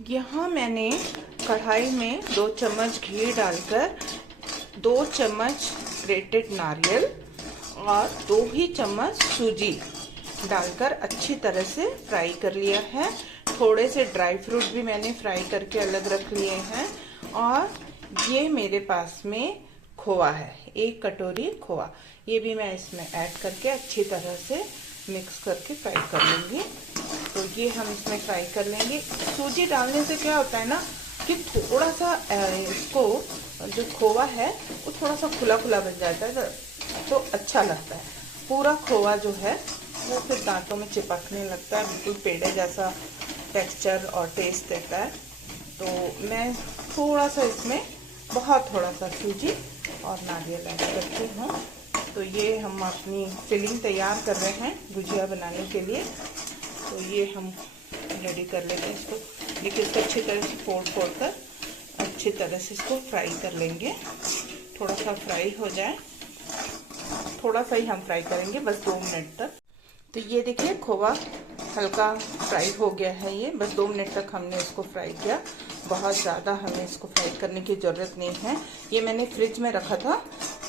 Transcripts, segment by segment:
यहाँ मैंने कढ़ाई में 2 चम्मच घी डालकर 2 चम्मच ग्रेटेड नारियल और 2 ही चम्मच सूजी डालकर अच्छी तरह से फ्राई कर लिया है। थोड़े से ड्राई फ्रूट भी मैंने फ्राई करके अलग रख लिए हैं। और ये मेरे पास में खोआ है, 1 कटोरी खोआ, ये भी मैं इसमें ऐड करके अच्छी तरह से मिक्स करके फ्राई कर लूँगी। तो ये हम इसमें फ्राई कर लेंगे। सूजी डालने से क्या होता है ना कि थोड़ा सा इसको जो खोआ है वो थोड़ा सा खुला खुला बन जाता है, तो अच्छा लगता है। पूरा खोआ जो है वो फिर दांतों में चिपकने लगता है, बिल्कुल पेड़े जैसा टेक्सचर और टेस्ट देता है। तो मैं थोड़ा सा इसमें बहुत थोड़ा सा सूजी और नारियल ऐड करती हूँ। तो ये हम अपनी फिलिंग तैयार कर रहे हैं गुजिया बनाने के लिए। तो ये हम रेडी कर लेते हैं इसको। देखिए इसको अच्छी तरह से फोड़ कर अच्छी तरह से इसको फ्राई कर लेंगे। थोड़ा सा फ्राई हो जाए, थोड़ा सा ही हम फ्राई करेंगे, बस 2 मिनट तक। तो ये देखिए खोआ हल्का फ्राई हो गया है। ये बस 2 मिनट तक हमने इसको फ्राई किया, बहुत ज़्यादा हमें इसको फ्राई करने की ज़रूरत नहीं है। ये मैंने फ्रिज में रखा था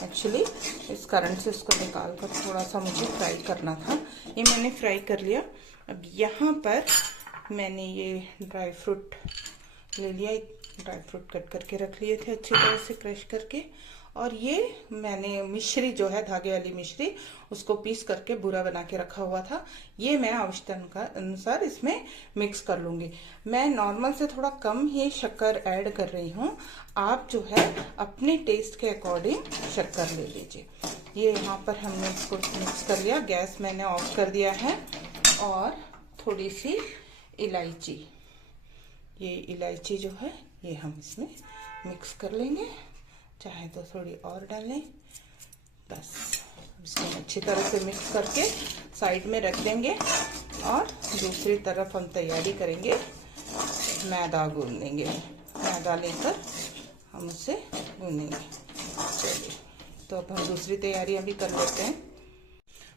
एक्चुअली, इस कारण से इसको निकाल कर थोड़ा सा मुझे फ्राई करना था। ये मैंने फ्राई कर लिया। अब यहाँ पर मैंने ये ड्राई फ्रूट ले लिया, ड्राई फ्रूट कट करके रख लिए थे अच्छी तरह से क्रश करके। और ये मैंने मिश्री जो है धागे वाली मिश्री, उसको पीस करके बूरा बना के रखा हुआ था। ये मैं आवश्यकता अनुसार इसमें मिक्स कर लूँगी। मैं नॉर्मल से थोड़ा कम ही शक्कर ऐड कर रही हूँ। आप जो है अपने टेस्ट के अकॉर्डिंग शक्कर ले लीजिए। ये यहाँ पर हमने इसको मिक्स कर लिया। गैस मैंने ऑफ कर दिया है। और थोड़ी सी इलायची, ये इलायची जो है ये हम इसमें मिक्स कर लेंगे, चाहे तो थोड़ी और डालें। बस इसको अच्छी तरह से मिक्स करके साइड में रख देंगे। और दूसरी तरफ हम तैयारी करेंगे, मैदा गूंदेंगे। मैदा लेकर हम उसे गूंदेंगे। चलिए, तो अब हम दूसरी तैयारियां भी कर लेते हैं।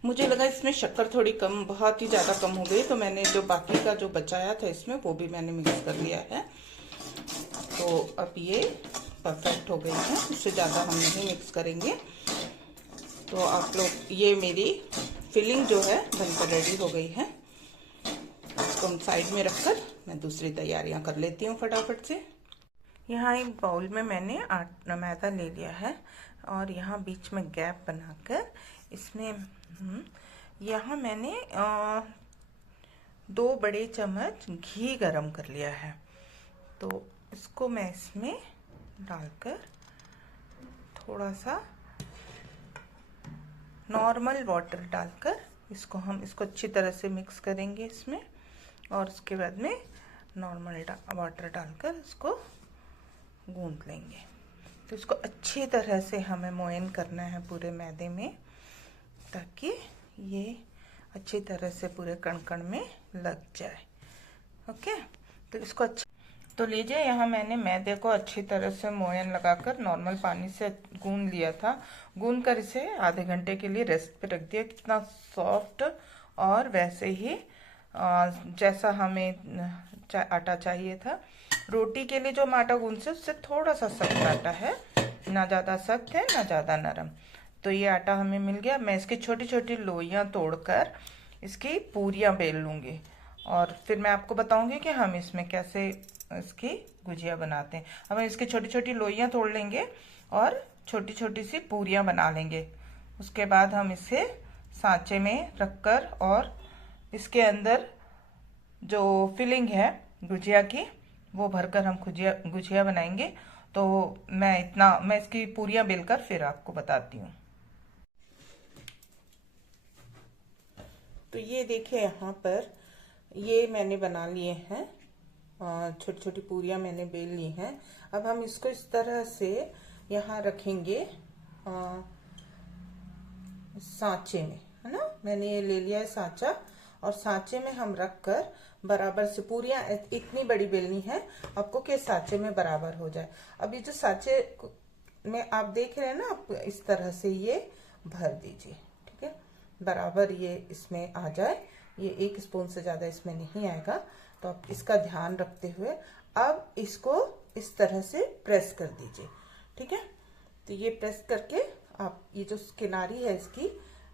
मुझे लगा इसमें शक्कर थोड़ी कम, बहुत ही ज़्यादा कम हो गई, तो मैंने जो बाकी का जो बचाया था इसमें वो भी मैंने मिक्स कर लिया है। तो अब ये परफेक्ट हो गई है, उससे ज़्यादा हम नहीं मिक्स करेंगे। तो आप लोग, ये मेरी फिलिंग जो है बनकर रेडी हो गई है। इसको हम साइड में रखकर मैं दूसरी तैयारियां कर लेती हूँ फटाफट से। यहाँ एक बाउल में मैंने मैदा ले लिया है और यहाँ बीच में गैप बनाकर इसमें यहाँ मैंने 2 बड़े चम्मच घी गरम कर लिया है। तो इसको मैं इसमें डालकर थोड़ा सा नॉर्मल वाटर डालकर इसको अच्छी तरह से मिक्स करेंगे इसमें। और उसके बाद में नॉर्मल वाटर डालकर इसको गूंद लेंगे। तो इसको अच्छी तरह से हमें मोयन करना है पूरे मैदे में, ताकि ये अच्छी तरह से पूरे कण में लग जाए। ओके, तो इसको तो लीजिए, यहाँ मैंने मैदे को अच्छी तरह से मोयन लगाकर नॉर्मल पानी से गूंद लिया था। गूंद कर इसे आधे घंटे के लिए रेस्ट पे रख दिया। कितना सॉफ्ट और वैसे ही जैसा हमें आटा चाहिए था। रोटी के लिए जो हम आटा गूंदते उससे थोड़ा सा सख्त आटा है, ना ज़्यादा सख्त है ना ज़्यादा नरम। तो ये आटा हमें मिल गया। मैं इसकी छोटी छोटी लोइयाँ तोड़कर इसकी पूरियाँ बेल लूँगी और फिर मैं आपको बताऊँगी कि हम इसमें कैसे इसकी गुजिया बनाते हैं। हम इसकी छोटी छोटी लोइयाँ तोड़ लेंगे और छोटी छोटी सी पूरियाँ बना लेंगे। उसके बाद हम इसे सांचे में रखकर और इसके अंदर जो फिलिंग है गुजिया की वो भरकर हम गुजिया बनाएंगे। तो मैं इसकी पूरियाँ बेलकर फिर आपको बताती हूँ। तो ये देखिए, यहाँ पर ये मैंने बना लिए हैं, छोटी छोटी पूरियाँ मैंने बेल ली हैं। अब हम इसको इस तरह से यहाँ रखेंगे सांचे में, है ना। मैंने ये ले लिया है सांचा, और सांचे में हम रखकर बराबर से पूरियाँ इतनी बड़ी बेलनी है आपको कि सांचे में बराबर हो जाए। अब ये जो सांचे में आप देख रहे हैं ना, आप इस तरह से ये भर दीजिए, ठीक है, बराबर ये इसमें आ जाए। ये 1 स्पून से ज़्यादा इसमें नहीं आएगा, तो आप इसका ध्यान रखते हुए अब इसको इस तरह से प्रेस कर दीजिए, ठीक है। तो ये प्रेस करके आप ये जो किनारी है इसकी,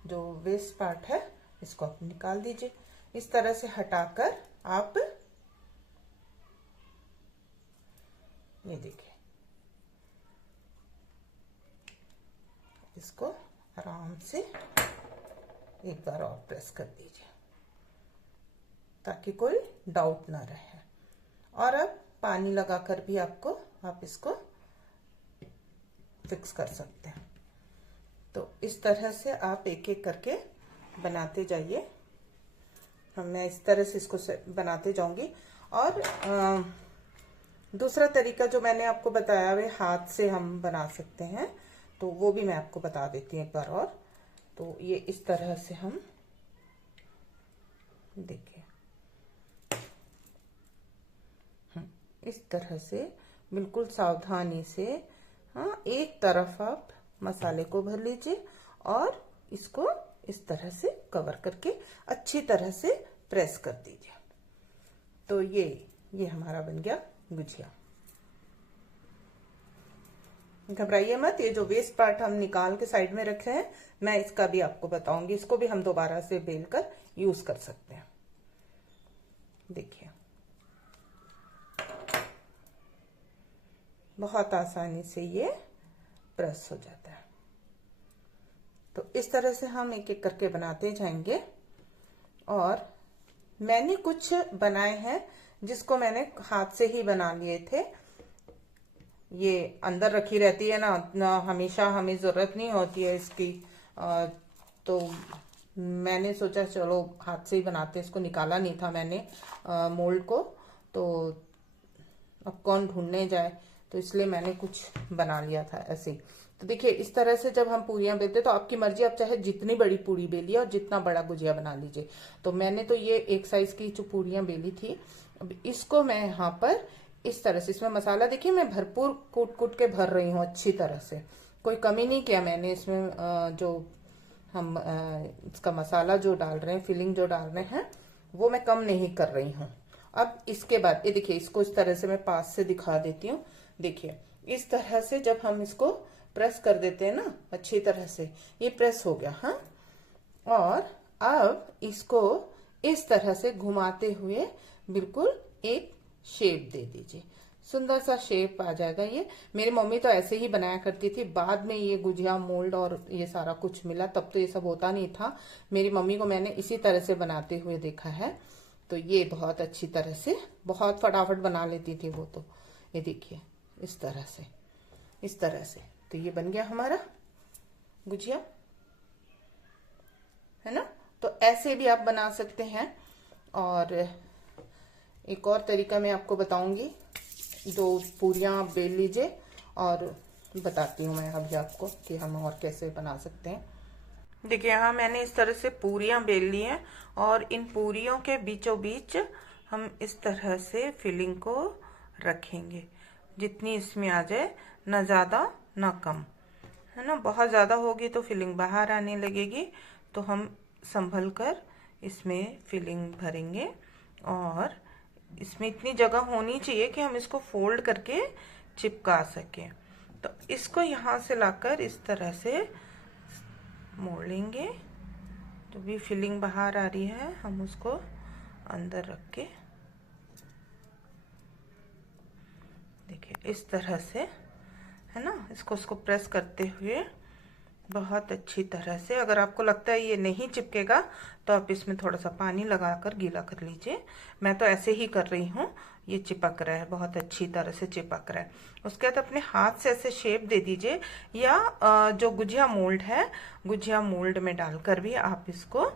जो वेस्ट पार्ट है, इसको आप निकाल दीजिए। इस तरह से हटाकर आप ये देखिए, इसको आराम से एक बार और प्रेस कर दीजिए ताकि कोई डाउट ना रहे। और अब पानी लगाकर भी आप इसको फिक्स कर सकते हैं। तो इस तरह से आप एक एक करके बनाते जाइए। मैं इस तरह से इसको बनाते जाऊंगी। और दूसरा तरीका जो मैंने आपको बताया वे हाथ से हम बना सकते हैं, तो वो भी मैं आपको बता देती हूँ एक बार और। तो ये इस तरह से हम देखिए, इस तरह से बिल्कुल सावधानी से, हाँ, एक तरफ आप मसाले को भर लीजिए और इसको इस तरह से कवर करके अच्छी तरह से प्रेस कर दीजिए। तो ये हमारा बन गया गुजिया। घबराइए मत, ये जो वेस्ट पार्ट हम निकाल के साइड में रखे हैं, मैं इसका भी आपको बताऊंगी। इसको भी हम दोबारा से बेल कर यूज कर सकते हैं। देखिए, बहुत आसानी से ये प्रेस हो जाता है। तो इस तरह से हम एक एक करके बनाते जाएंगे। और मैंने कुछ बनाए हैं जिसको मैंने हाथ से ही बना लिए थे। ये अंदर रखी रहती है ना, हमेशा हमें जरूरत नहीं होती है इसकी। तो मैंने सोचा चलो हाथ से ही बनाते। इसको निकाला नहीं था मैंने मोल्ड को, तो अब कौन ढूंढने जाए, तो इसलिए मैंने कुछ बना लिया था ऐसे ही। तो देखिए, इस तरह से जब हम पूरियां बेलते, तो आपकी मर्जी, आप चाहे जितनी बड़ी पूरी बेलिए और जितना बड़ा गुजिया बना लीजिए। तो मैंने तो ये एक साइज की जो पूरियां बेली थी, अब इसको मैं यहाँ पर इस तरह से, इसमें मसाला देखिए मैं भरपूर कूट कूट के भर रही हूँ अच्छी तरह से, कोई कमी नहीं किया मैंने इसमें। जो हम इसका मसाला जो डाल रहे हैं, फिलिंग जो डाल रहे हैं, वो मैं कम नहीं कर रही हूँ। अब इसके बाद ये देखिए, इसको इस तरह से मैं पास से दिखा देती हूँ। देखिए, इस तरह से जब हम इसको प्रेस कर देते हैं ना अच्छी तरह से, ये प्रेस हो गया। हाँ, और अब इसको इस तरह से घुमाते हुए बिल्कुल एक शेप दे दीजिए। सुंदर सा शेप आ जाएगा। ये मेरी मम्मी तो ऐसे ही बनाया करती थी। बाद में ये गुजिया मोल्ड और ये सारा कुछ मिला, तब तो ये सब होता नहीं था। मेरी मम्मी को मैंने इसी तरह से बनाते हुए देखा है। तो ये बहुत अच्छी तरह से, बहुत फटाफट बना लेती थी वो। तो ये देखिए, इस तरह से, इस तरह से। तो ये बन गया हमारा गुजिया, है ना। तो ऐसे भी आप बना सकते हैं। और एक और तरीका मैं आपको बताऊंगी। दो पूरियां आप बेल लीजिए और बताती हूँ मैं अभी आपको कि हम और कैसे बना सकते हैं। देखिए, यहाँ मैंने इस तरह से पूरियां बेल ली हैं और इन पूरियों के बीचों बीच हम इस तरह से फिलिंग को रखेंगे, जितनी इसमें आ जाए, ना ज़्यादा ना कम, है ना। बहुत ज़्यादा होगी तो फिलिंग बाहर आने लगेगी। तो हम संभल कर इसमें फिलिंग भरेंगे। और इसमें इतनी जगह होनी चाहिए कि हम इसको फोल्ड करके चिपका सकें। तो इसको यहाँ से लाकर इस तरह से मोड़ लेंगे। जो भी फिलिंग बाहर आ रही है, हम उसको अंदर रख के, देखिए इस तरह से, है ना। इसको प्रेस करते हुए बहुत अच्छी तरह से, अगर आपको लगता है ये नहीं चिपकेगा तो आप इसमें थोड़ा सा पानी लगाकर गीला कर लीजिए। मैं तो ऐसे ही कर रही हूँ। ये चिपक रहा है, बहुत अच्छी तरह से चिपक रहा है। उसके बाद अपने हाथ से ऐसे शेप दे दीजिए, या जो गुजिया मोल्ड है, गुजिया मोल्ड में डालकर भी आप इसको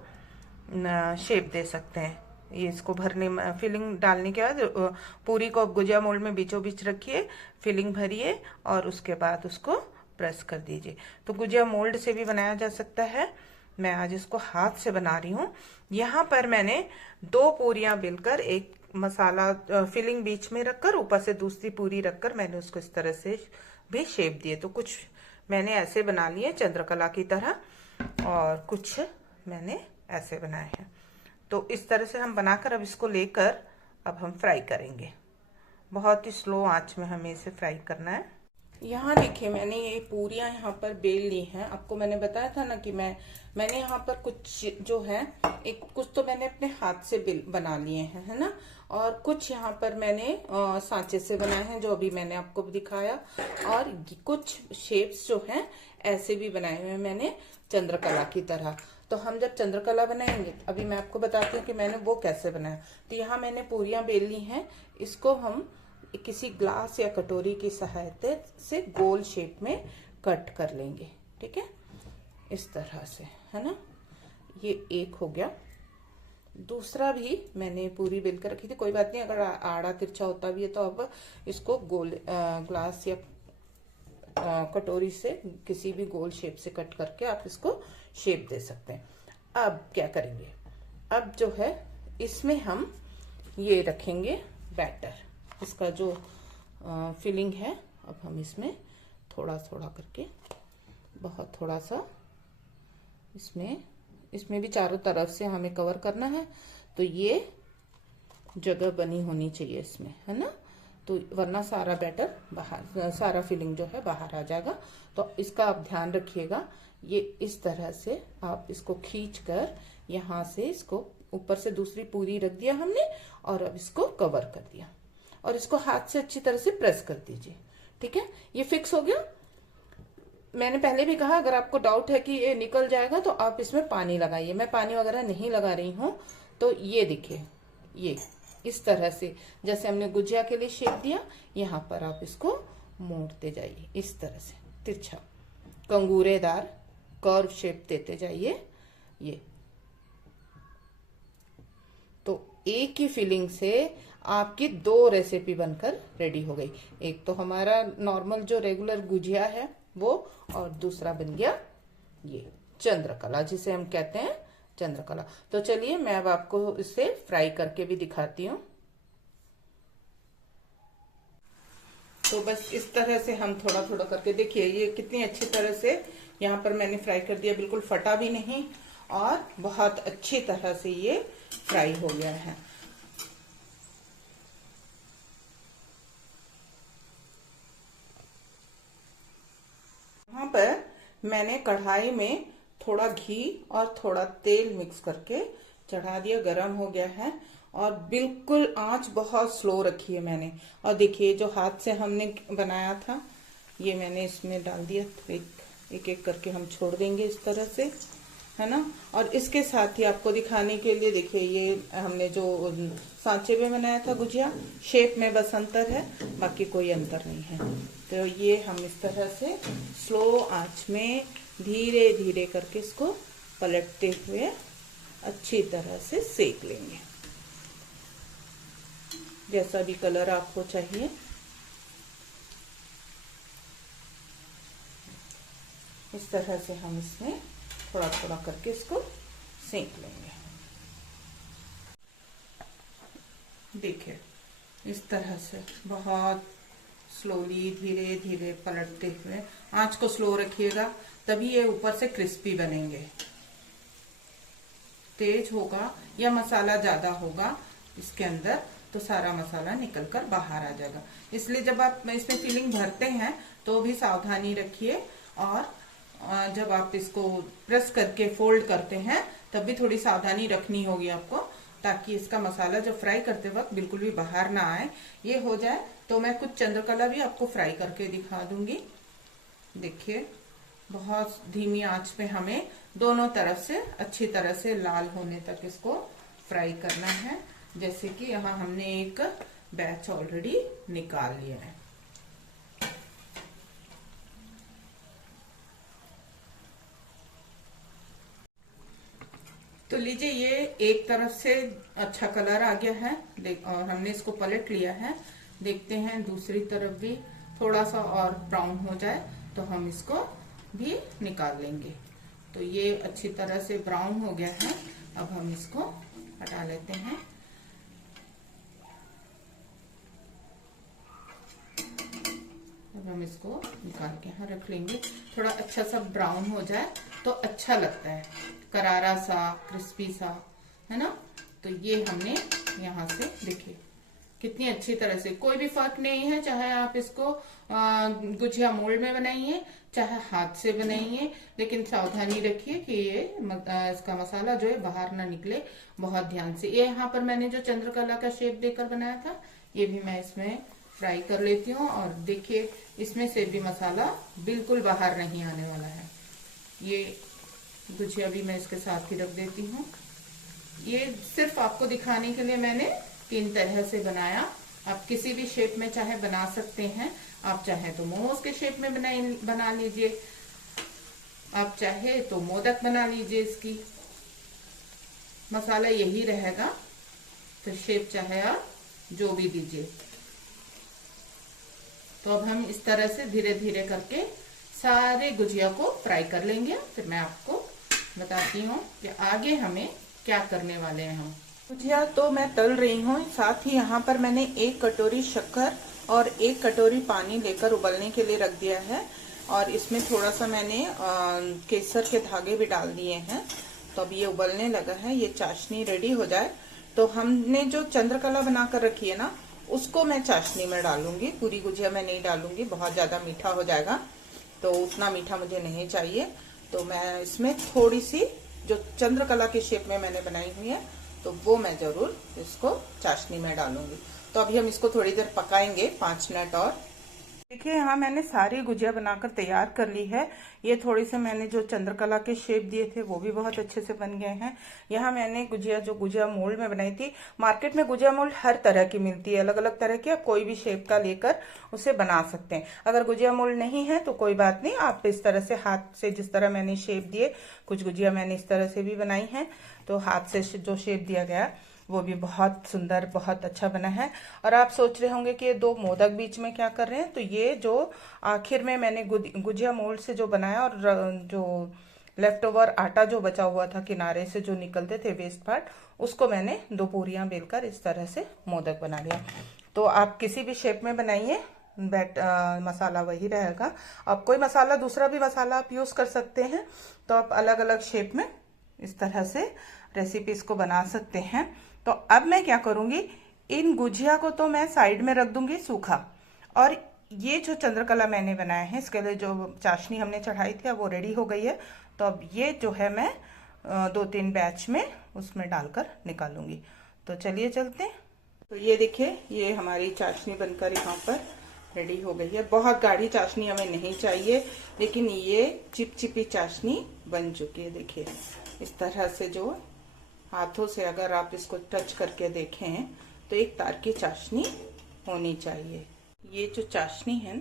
शेप दे सकते हैं। ये इसको भरने, फिलिंग डालने के बाद पूरी को गुजिया मोल्ड में बीचों बीच रखिए, फिलिंग भरिए और उसके बाद उसको प्रेस कर दीजिए। तो गुजिया मोल्ड से भी बनाया जा सकता है। मैं आज इसको हाथ से बना रही हूँ। यहाँ पर मैंने दो पूरियां बेलकर, एक मसाला फिलिंग बीच में रखकर, ऊपर से दूसरी पूरी रखकर मैंने उसको इस तरह से भी शेप दिए। तो कुछ मैंने ऐसे बना लिए चंद्रकला की तरह, और कुछ मैंने ऐसे बनाए हैं। तो इस तरह से हम बनाकर अब इसको लेकर अब हम फ्राई करेंगे। बहुत ही स्लो आंच में हमें इसे फ्राई करना है। यहाँ देखिए मैंने ये पूरियां यहाँ पर बेल ली हैं। आपको मैंने बताया था ना कि मैंने यहाँ पर कुछ जो है कुछ तो मैंने अपने हाथ से बना लिए हैं, है ना, और कुछ यहाँ पर मैंने सांचे से बनाए हैं जो अभी मैंने आपको दिखाया, और कुछ शेप्स जो हैं ऐसे भी बनाए हुए हैं मैंने चंद्रकला की तरह। तो हम जब चंद्रकला बनाएंगे, अभी मैं आपको बताती हूँ कि मैंने वो कैसे बनाया। तो यहाँ मैंने पूरियां बेल ली हैं, इसको हम किसी ग्लास या कटोरी की सहायता से गोल शेप में कट कर लेंगे, ठीक है, इस तरह से, है ना। ये एक हो गया। दूसरा भी मैंने पूरी बेल कर रखी थी, कोई बात नहीं, अगर आड़ा तिरछा होता भी है तो आप इसको गोल ग्लास या कटोरी से किसी भी गोल शेप से कट करके आप इसको शेप दे सकते हैं। अब क्या करेंगे, अब जो है इसमें हम ये रखेंगे बैटर, इसका जो फिलिंग है। अब हम इसमें थोड़ा थोड़ा करके, बहुत थोड़ा सा इसमें भी चारों तरफ से हमें कवर करना है। तो ये जगह बनी होनी चाहिए इसमें, है ना, तो वरना सारा बैटर बाहर, सारा फिलिंग जो है बाहर आ जाएगा। तो इसका आप ध्यान रखिएगा। ये इस तरह से आप इसको खींच कर यहाँ से इसको ऊपर से दूसरी पूरी रख दिया हमने, और अब इसको कवर कर दिया, और इसको हाथ से अच्छी तरह से प्रेस कर दीजिए, ठीक है। ये फिक्स हो गया। मैंने पहले भी कहा, अगर आपको डाउट है कि ये निकल जाएगा तो आप इसमें पानी लगाइए। मैं पानी वगैरह नहीं लगा रही हूँ। तो ये देखिए, ये इस तरह से जैसे हमने गुजिया के लिए शेप दिया, यहाँ पर आप इसको मोड़ते जाइए इस तरह से, तिरछा कंगूरेदार कर्व शेप देते जाइए। ये तो एक ही फिलिंग से आपकी 2 रेसिपी बनकर रेडी हो गई। एक तो हमारा नॉर्मल जो रेगुलर गुजिया है वो, और दूसरा बन गया ये चंद्रकला, जिसे हम कहते हैं चंद्रकला। तो चलिए मैं अब आपको इसे फ्राई करके भी दिखाती हूँ। तो बस इस तरह से हम थोड़ा थोड़ा करके, देखिए ये कितनी अच्छी तरह से यहाँ पर मैंने फ्राई कर दिया, बिल्कुल फटा भी नहीं, और बहुत अच्छी तरह से ये फ्राई हो गया है। यहाँ पर मैंने कढ़ाई में थोड़ा घी और थोड़ा तेल मिक्स करके चढ़ा दिया, गरम हो गया है, और बिल्कुल आंच बहुत स्लो रखी है मैंने। और देखिए जो हाथ से हमने बनाया था ये मैंने इसमें डाल दिया, तो एक एक करके हम छोड़ देंगे इस तरह से, है ना। और इसके साथ ही आपको दिखाने के लिए देखिए, ये हमने जो सांचे में बनाया था गुजिया, शेप में बस अंतर है, बाकी कोई अंतर नहीं है। तो ये हम इस तरह से स्लो आंच में धीरे धीरे करके इसको पलटते हुए अच्छी तरह से सेक लेंगे, जैसा भी कलर आपको चाहिए। इस तरह से हम इसमें थोड़ा थोड़ा करके इसको सेक लेंगे। देखिए इस तरह से बहुत स्लोली धीरे धीरे पलटते हुए, आंच को स्लो रखिएगा, तभी ये ऊपर से क्रिस्पी बनेंगे। तेज होगा या मसाला ज्यादा होगा इसके अंदर तो सारा मसाला निकल कर बाहर आ जाएगा। इसलिए जब आप इसमें फिलिंग भरते हैं तो भी सावधानी रखिए, और जब आप इसको प्रेस करके फोल्ड करते हैं तब भी थोड़ी सावधानी रखनी होगी आपको, ताकि इसका मसाला जब फ्राई करते वक्त बिल्कुल भी बाहर ना आए। ये हो जाए तो मैं कुछ चंद्रकला भी आपको फ्राई करके दिखा दूंगी। देखिए बहुत धीमी आंच पे हमें दोनों तरफ से अच्छी तरह से लाल होने तक इसको फ्राई करना है। जैसे कि यहाँ हमने एक बैच ऑलरेडी निकाल लिया है। तो लीजिए ये एक तरफ से अच्छा कलर आ गया है, और हमने इसको पलट लिया है। देखते हैं दूसरी तरफ भी थोड़ा सा और ब्राउन हो जाए तो हम इसको भी निकाल लेंगे। तो ये अच्छी तरह से ब्राउन हो गया है, अब हम इसको हटा लेते हैं। अब हम इसको निकाल के यहाँ रख लेंगे। थोड़ा अच्छा सा ब्राउन हो जाए तो अच्छा लगता है, करारा सा, क्रिस्पी सा, है ना। तो ये हमने यहाँ से देखिए कितनी अच्छी तरह से, कोई भी फर्क नहीं है, चाहे आप इसको गुजिया मोल्ड में बनाइए चाहे हाथ से बनाइए, लेकिन सावधानी रखिए कि ये इसका मसाला जो है बाहर ना निकले, बहुत ध्यान से। ये यहाँ पर मैंने जो चंद्रकला का शेप देकर बनाया था, ये भी मैं इसमें फ्राई कर लेती हूँ। और देखिए इसमें से भी मसाला बिल्कुल बाहर नहीं आने वाला है। ये गुजिया भी मैं इसके साथ ही रख देती हूँ। ये सिर्फ आपको दिखाने के लिए मैंने 3 तरह से बनाया। आप किसी भी शेप में चाहे बना सकते हैं। आप चाहे तो मोमोज के शेप में बना लीजिए, आप चाहे तो मोदक बना लीजिए। इसकी मसाला यही रहेगा, तो शेप चाहे आप जो भी दीजिए। तो अब हम इस तरह से धीरे धीरे करके सारे गुजिया को फ्राई कर लेंगे। फिर मैं आपको बताती हूँ कि आगे हमें क्या करने वाले हैं हम। गुजिया तो मैं तल रही हूँ, साथ ही यहाँ पर मैंने 1 कटोरी शक्कर और 1 कटोरी पानी लेकर उबलने के लिए रख दिया है। और इसमें थोड़ा सा मैंने केसर के धागे भी डाल दिए हैं। तो अब ये उबलने लगा है। ये चाशनी रेडी हो जाए तो हमने जो चंद्रकला बनाकर रखी है ना, उसको मैं चाशनी में डालूंगी। पूरी गुजिया में नहीं डालूंगी, बहुत ज्यादा मीठा हो जाएगा, तो उतना मीठा मुझे नहीं चाहिए। तो मैं इसमें थोड़ी सी जो चंद्रकला के शेप में मैंने बनाई हुई है, तो वो मैं जरूर इसको चाशनी में डालूंगी। तो अभी हम इसको थोड़ी देर पकाएंगे, 5 मिनट और। देखिए यहाँ मैंने सारी गुजिया बनाकर तैयार कर ली है। ये थोड़ी से मैंने जो चंद्रकला के शेप दिए थे वो भी बहुत अच्छे से बन गए हैं। यहाँ मैंने गुजिया जो गुजिया मोल्ड में बनाई थी, मार्केट में गुजिया मोल्ड हर तरह की मिलती है, अलग अलग तरह की, आप कोई भी शेप का लेकर उसे बना सकते हैं। अगर गुजिया मोल्ड नहीं है तो कोई बात नहीं, आप इस तरह से हाथ से, जिस तरह मैंने शेप दिए, कुछ गुजिया मैंने इस तरह से भी बनाई है, तो हाथ से जो शेप दिया गया वो भी बहुत सुंदर, बहुत अच्छा बना है। और आप सोच रहे होंगे कि ये 2 मोदक बीच में क्या कर रहे हैं, तो ये जो आखिर में मैंने गुजिया मोल्ड से जो बनाया और जो लेफ्ट ओवर आटा जो बचा हुआ था किनारे से जो निकलते थे वेस्ट पार्ट, उसको मैंने 2 पूरियां बेलकर इस तरह से मोदक बना लिया। तो आप किसी भी शेप में बनाइए, मसाला वही रहेगा। आप कोई मसाला, दूसरा भी मसाला आप यूज कर सकते हैं। तो आप अलग अलग शेप में इस तरह से रेसिपीज को बना सकते हैं। तो अब मैं क्या करूंगी, इन गुजिया को तो मैं साइड में रख दूंगी सूखा, और ये जो चंद्रकला मैंने बनाया है, इसके लिए जो चाशनी हमने चढ़ाई थी वो रेडी हो गई है। तो अब ये जो है मैं 2-3 बैच में उसमें डालकर निकालूंगी। तो चलिए चलते हैं। तो ये देखिए, ये हमारी चाशनी बनकर यहाँ पर रेडी हो गई है। बहुत गाढ़ी चाशनी हमें नहीं चाहिए, लेकिन ये चिपचिपी चाशनी बन चुकी है। देखिए इस तरह से, जो हाथों से अगर आप इसको टच करके देखें तो एक तार की चाशनी होनी चाहिए। ये जो चाशनी है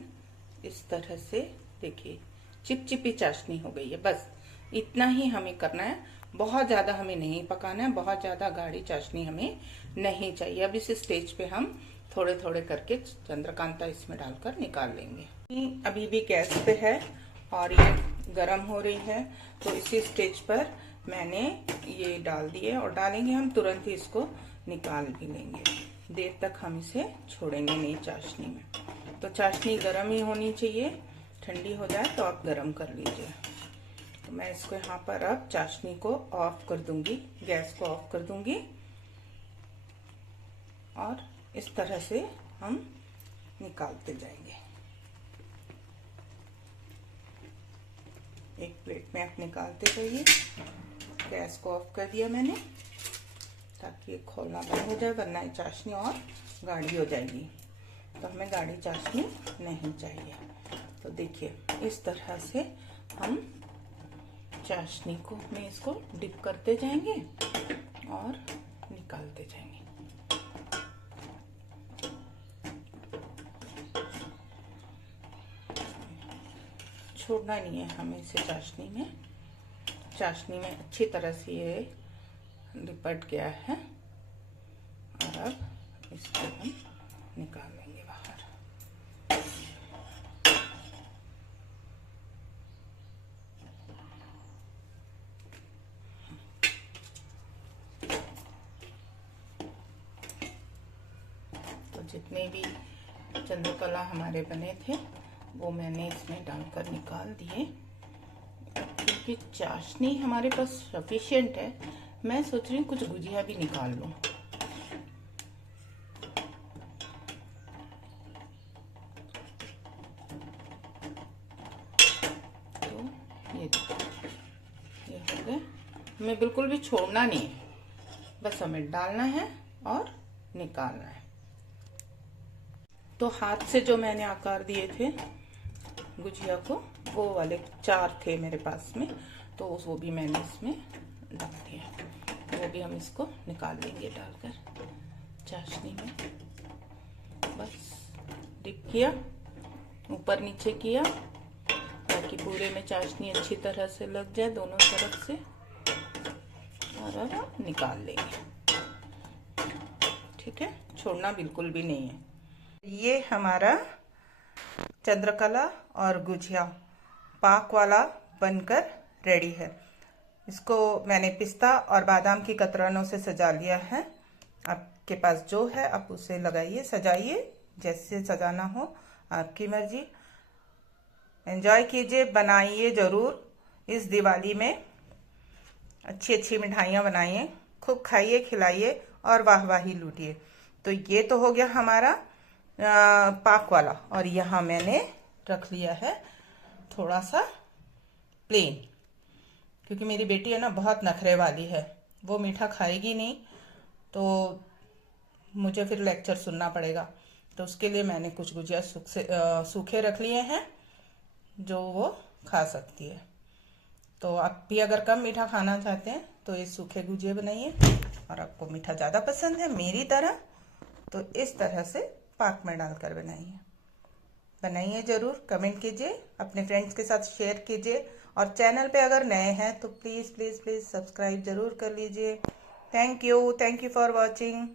इस तरह से देखिए चिपचिपी चाशनी हो गई है। बस इतना ही हमें करना है, बहुत ज्यादा हमें नहीं पकाना है, बहुत ज्यादा गाढ़ी चाशनी हमें नहीं चाहिए। अब इस स्टेज पे हम थोड़े थोड़े करके चंद्रकांता इसमें डालकर निकाल लेंगे। अभी भी गैस पे है और ये गर्म हो रही है, तो इसी स्टेज पर मैंने ये डाल दिए और डालेंगे हम तुरंत ही इसको निकाल भी लेंगे। देर तक हम इसे छोड़ेंगे नहीं चाशनी में। तो चाशनी गर्म ही होनी चाहिए, ठंडी हो जाए तो आप गर्म कर लीजिए। तो मैं इसको यहाँ पर अब चाशनी को ऑफ कर दूंगी, गैस को ऑफ कर दूंगी, और इस तरह से हम निकालते जाएंगे। एक प्लेट में आप निकालते जाइए। गैस को ऑफ कर दिया मैंने, ताकि ये खोलना बंद हो जाए, वरना ये चाशनी और गाढ़ी हो जाएगी। तो हमें गाढ़ी चाशनी नहीं चाहिए। तो देखिए इस तरह से हम चाशनी को में इसको डिप करते जाएंगे और निकालते जाएंगे। छोड़ना नहीं है हमें इसे चाशनी में। चाशनी में अच्छी तरह से ये लिपट गया है, और अब इसको हम निकाल लेंगे बाहर। तो जितने भी चंद्रकला हमारे बने थे वो मैंने इसमें डालकर निकाल दिए। क्योंकि चाशनी हमारे पास सफिशिएंट है, मैं सोच रही हूँ कुछ गुजिया भी निकाल लूँ। ये देखो, ये हो गया। हमें बिल्कुल भी छोड़ना नहीं है, बस हमें डालना है और निकालना है। तो हाथ से जो मैंने आकार दिए थे गुजिया को, वो वाले 4 थे मेरे पास में, तो वो भी मैंने इसमें डाल दिया। वो भी हम इसको निकाल लेंगे डालकर चाशनी में। बस डिप किया, ऊपर नीचे किया ताकि पूरे में चाशनी अच्छी तरह से लग जाए दोनों तरफ से, और अब हम निकाल लेंगे। ठीक है, छोड़ना बिल्कुल भी नहीं है। ये हमारा चंद्रकला और गुजिया पाक वाला बनकर रेडी है। इसको मैंने पिस्ता और बादाम की कतरनों से सजा लिया है। आपके पास जो है आप उसे लगाइए, सजाइए, जैसे सजाना हो आपकी मर्जी। एंजॉय कीजिए, बनाइए ज़रूर इस दिवाली में। अच्छी अच्छी मिठाइयाँ बनाइए, खूब खाइए, खिलाइए और वाहवाही लूटिए। तो ये तो हो गया हमारा पाक वाला। और यहाँ मैंने रख लिया है थोड़ा सा प्लेन, क्योंकि मेरी बेटी है ना बहुत नखरे वाली है, वो मीठा खाएगी नहीं, तो मुझे फिर लेक्चर सुनना पड़ेगा। तो उसके लिए मैंने कुछ गुजिया सूखे रख लिए हैं जो वो खा सकती है। तो आप भी अगर कम मीठा खाना चाहते हैं तो ये सूखे गुजिया बनाइए, और आपको मीठा ज़्यादा पसंद है मेरी तरह तो इस तरह से पाक में डालकर बनाइए ज़रूर। कमेंट कीजिए, अपने फ्रेंड्स के साथ शेयर कीजिए, और चैनल पे अगर नए हैं तो प्लीज़ प्लीज़ प्लीज़ सब्सक्राइब ज़रूर कर लीजिए। Thank you for watching.